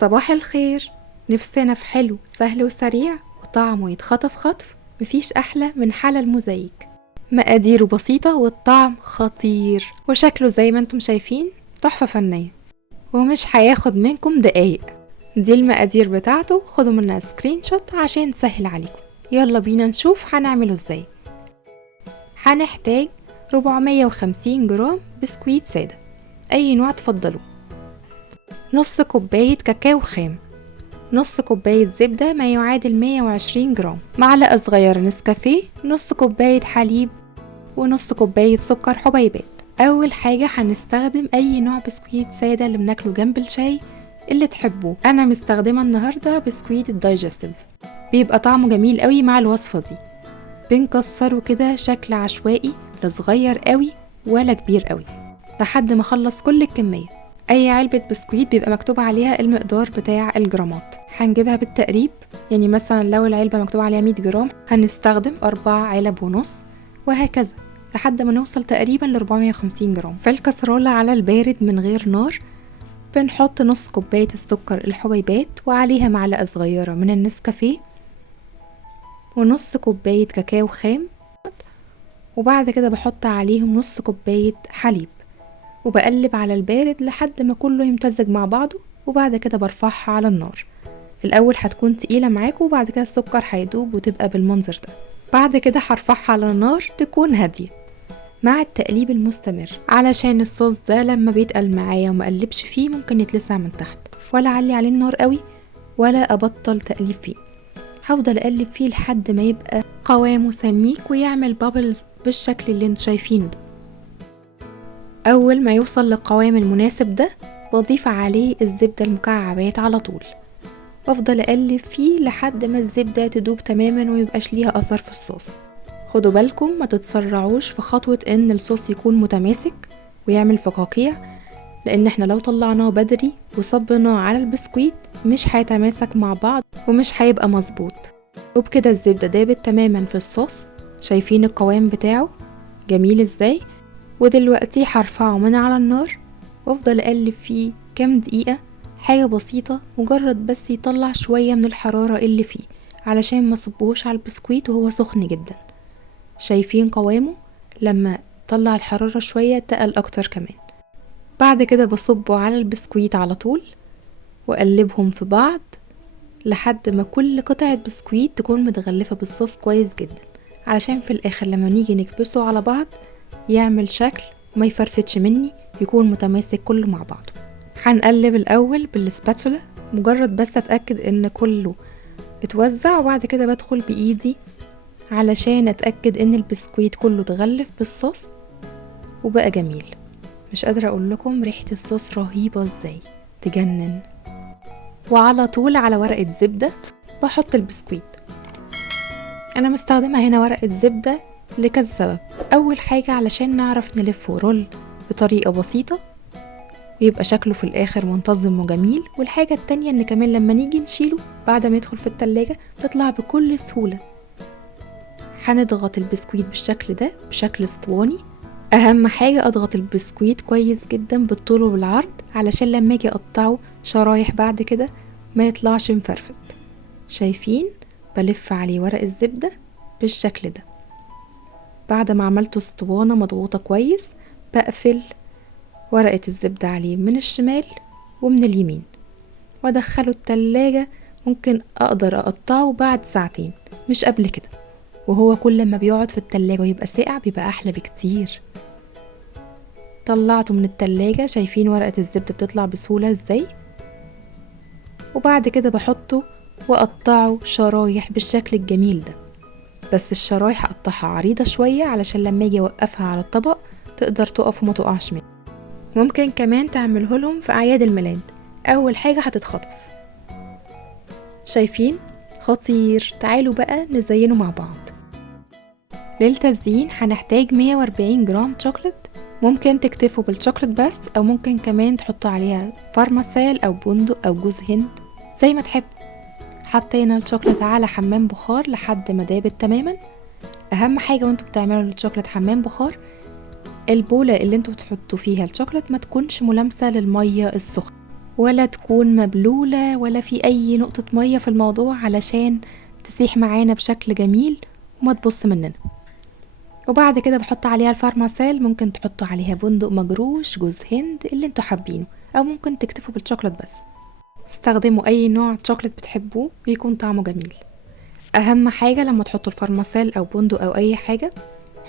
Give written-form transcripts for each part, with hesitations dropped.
صباح الخير. نفسنا في حلو سهل وسريع وطعمه يتخطف خطف. مفيش أحلى من حلا الموزايك. مقاديره بسيطة والطعم خطير وشكله زي ما انتم شايفين تحفة فنية ومش هياخد منكم دقايق. دي المقادير بتاعته، خدوا منها سكرين شوت عشان تسهل عليكم. يلا بينا نشوف هنعمله ازاي. هنحتاج 450 جرام بسكويت سادة أي نوع تفضلوه، نص كوباية كاكاو خام، نص كوباية زبدة ما يعادل 120 جرام، معلقة صغيرة نسكافيه، نص كوباية حليب، ونص كوباية سكر حبيبات. أول حاجة هنستخدم أي نوع بسكويت سادة اللي بناكله جنب الشاي اللي تحبوه. أنا مستخدمة النهاردة بسكويت الدايجستيف، بيبقى طعمه جميل قوي مع الوصفة دي. بنكسره كده شكل عشوائي، لا صغير قوي ولا كبير قوي، لحد ما اخلص كل الكمية. اي علبة بسكويت بيبقى مكتوب عليها المقدار بتاع الجرامات، هنجيبها بالتقريب. يعني مثلا لو العلبة مكتوب عليها 100 جرام هنستخدم 4 علب ونص، وهكذا لحد ما نوصل تقريبا ل 450 جرام. في الكسرولة على البارد من غير نار بنحط نص كوباية السكر الحبيبات، وعليها معلقة صغيرة من النسكافيه، ونص كوباية كاكاو خام، وبعد كده بحط عليهم نص كوباية حليب، وبقلب على البارد لحد ما كله يمتزج مع بعضه. وبعد كده برفعها على النار. الأول هتكون تقيلة معاكم، وبعد كده السكر هيدوب وتبقى بالمنظر ده. بعد كده هرفعها على النار تكون هادية مع التقليب المستمر، علشان الصوص ده لما بيتقل معايا ومقلبش فيه ممكن يتلسع من تحت، ولا علي عليه النار قوي ولا أبطل تقليب فيه. هفضل اقلب فيه لحد ما يبقى قوامه سميك ويعمل بابلز بالشكل اللي انتوا شايفينه ده. اول ما يوصل للقوام المناسب ده بضيف عليه الزبدة المكعبات على طول، وافضل اقلب فيه لحد ما الزبدة تدوب تماما وميبقاش ليها اثر في الصوص. خدوا بالكم ما تتسرعوش في خطوة ان الصوص يكون متماسك ويعمل فقاقيع، لان احنا لو طلعناه بدري وصبناه على البسكويت مش هيتماسك مع بعض ومش هيبقى مظبوط. وبكده الزبدة دابت تماما في الصوص. شايفين القوام بتاعه جميل ازاي؟ ودلوقتي هرفعه من على النار وافضل اقلب فيه كام دقيقة، حاجة بسيطة، مجرد بس يطلع شوية من الحرارة اللي فيه علشان ما صبهوش على البسكويت وهو سخن جدا. شايفين قوامه لما طلع الحرارة شوية تقل اكتر كمان. بعد كده بصبه على البسكويت على طول وأقلبهم في بعض لحد ما كل قطعة بسكويت تكون متغلفة بالصوص كويس جدا، علشان في الآخر لما نيجي نكبسه على بعض يعمل شكل وما يفرفتش مني، يكون متماسك كله مع بعضه. هنقلب الأول بالسباتولا مجرد بس أتأكد إن كله اتوزع، وبعد كده بدخل بإيدي علشان أتأكد إن البسكويت كله اتغلف بالصوص وبقى جميل. مش قادرة اقول لكم ريحة الصوص رهيبة ازاي، تجنن. وعلى طول على ورقة زبدة بحط البسكويت. انا مستخدمة هنا ورقة زبدة لكذا سبب. اول حاجة علشان نعرف نلفه رول بطريقة بسيطة ويبقى شكله في الاخر منتظم وجميل، والحاجة التانية ان كمان لما نيجي نشيله بعد ما يدخل في التلاجة بيطلع بكل سهولة. هنضغط البسكويت بالشكل ده بشكل اسطواني. اهم حاجة اضغط البسكويت كويس جدا بالطول وبالعرض علشان لما اجي اقطعه شرايح بعد كده ما يطلعش مفرفت. شايفين؟ بلف عليه ورق الزبدة بالشكل ده. بعد ما عملته اسطوانة مضغوطة كويس بقفل ورقة الزبدة عليه من الشمال ومن اليمين وادخله التلاجة. ممكن اقدر اقطعه بعد ساعتين مش قبل كده، وهو كل ما بيقعد في التلاجة ويبقى ساقع بيبقى احلى بكتير. طلعته من التلاجة، شايفين ورقة الزبدة بتطلع بسهولة ازاي؟ وبعد كده بحطه واقطعه شرايح بالشكل الجميل ده، بس الشرايح اقطعها عريضة شوية علشان لما اجي اوقفها على الطبق تقدر تقف وما تقعش منه. ممكن كمان تعمله لهم في اعياد الميلاد، اول حاجة هتتخطف. شايفين؟ خطير. تعالوا بقى نزينه مع بعض. للتزيين هنحتاج 140 جرام شوكولات، ممكن تكتفوا بالشوكولات بس، او ممكن كمان تحطوا عليها فارماسيل او بندق او جوز هند زي ما تحب. حطينا الشوكولات على حمام بخار لحد ما دابت تماما. اهم حاجة وانتوا بتعملوا الشوكولات حمام بخار البولة اللي انتوا بتحطوا فيها الشوكولات ما تكونش ملامسة للمية السخنة، ولا تكون مبلولة ولا في اي نقطة مية في الموضوع، علشان تسيح معانا بشكل جميل وما تبص مننا. وبعد كده بحط عليها الفارماسيل، ممكن تحطوا عليها بندق مجروش، جوز هند، اللي انتوا حابينه، او ممكن تكتفوا بالشوكولات بس. استخدموا اي نوع شوكولات بتحبوه ويكون طعمه جميل. اهم حاجة لما تحطوا الفارماسيل او بندق او اي حاجة،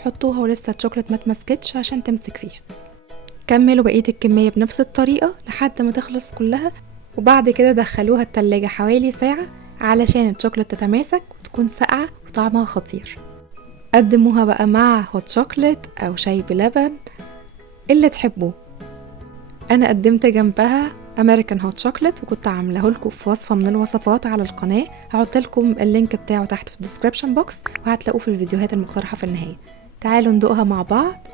حطوها ولسه الشوكولات ما تمسكتش عشان تمسك فيها. كملوا بقية الكمية بنفس الطريقة لحد ما تخلص كلها، وبعد كده دخلوها التلاجة حوالي ساعة علشان الشوكولات تتماسك وتكون ساقعة وطعمها خطير. قدموها بقى مع هوت شوكولات او شاي بلبن اللي تحبوه. انا قدمت جنبها امريكان هوت شوكولات، وكنت عاملاه لكم في وصفه من الوصفات على القناه، هحط لكم اللينك بتاعه تحت في الديسكريبشن بوكس، وهتلاقوه في الفيديوهات المقترحه في النهايه. تعالوا ندوقها مع بعض.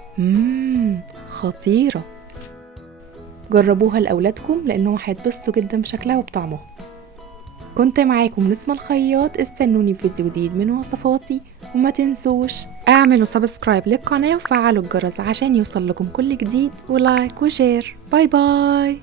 خطيره، جربوها لاولادكم لانهم هيتبسطوا جدا بشكلها وبطعمها. كنت معاكم نسمة الخياط، استنوني في فيديو جديد من وصفاتي، وما تنسوش اعملوا سبسكرايب للقناة وفعلوا الجرس عشان يوصل لكم كل جديد، ولايك وشير. باي باي.